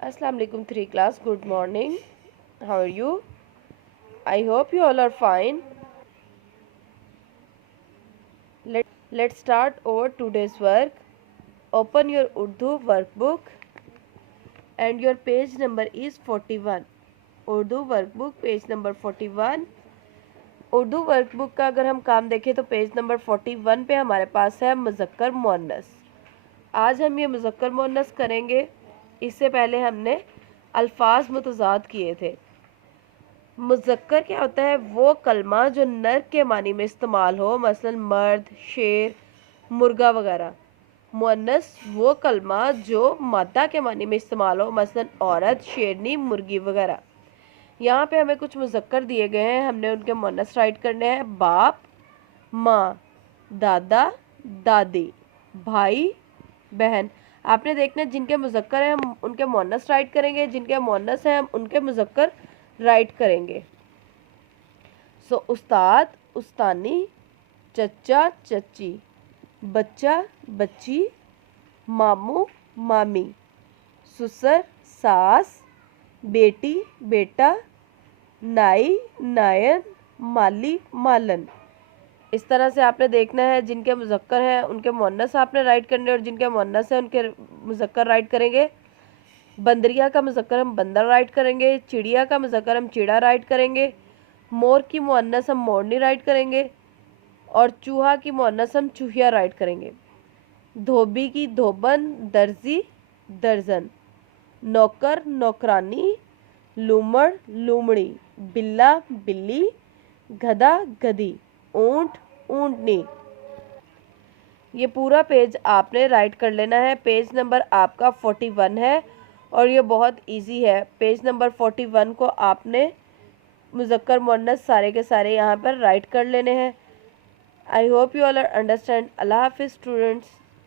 Assalamu alaikum 3 class. Good morning. How are you? I hope you all are fine. Let's start our today's work. Open your Urdu workbook and your page number is 41. Urdu workbook page number 41. Urdu workbook का अगर हम काम देखें तो page number 41 पे हमारे पास है मुज़क्कर मुअन्नस। आज हम ये मुज़क्कर मुअन्नस करेंगे। इससे पहले हमने अल्फाज मुतज़ाद किए थे। मुज़क्कर क्या होता है? वो कलमा जो नर के मानी में इस्तेमाल हो, मसलन मर्द, शेर, मुर्गा वगैरह। मुअन्नस वो कलमा जो मादा के मानी में इस्तेमाल हो, मसलन औरत, शेरनी, मुर्गी वगैरह। यहाँ पे हमें कुछ मुज़क्कर दिए गए हैं, हमने उनके मुअन्नस राइट करने हैं। बाप, माँ, दादा, दादी, भाई, बहन। आपने देखना है जिनके मुज़क्कर हैं हम उनके मुअन्नस राइट करेंगे, जिनके मुअन्नस हैं हम उनके मुज़क्कर राइट करेंगे। सो उस्ताद, उस्तानी, चचा, चची, बच्चा, बच्ची, मामू, मामी, ससुर, सास, बेटी, बेटा, नाई, नायन, माली, मालन। इस तरह से आपने देखना है जिनके मुज़क्कर हैं उनके मुअन्नस आपने राइट करने और जिनके मुअन्नस हैं उनके मुज़क्कर राइट करेंगे। बंदरिया का मुज़क्कर हम बंदर राइट करेंगे, चिड़िया का मुज़क्कर हम चिड़ा राइट करेंगे, मोर की मुअन्नस हम मोरनी राइट करेंगे और चूहा की मुअन्नस हम चूहिया राइट करेंगे। धोबी की धोबन, दर्जी, दर्जन, नौकर, नौकरानी, लूमड़, लूमड़ी, बिल्ला, बिल्ली, गधा, गधी, ऊंट, ऊंटनी। ये पूरा पेज आपने राइट कर लेना है। पेज नंबर आपका 41 है और ये बहुत इजी है। पेज नंबर 41 को आपने मुज़क्कर मुअन्नस सारे के सारे यहाँ पर राइट कर लेने हैं। I hope you all understand. अल्लाह हाफिज़ स्टूडेंट्स।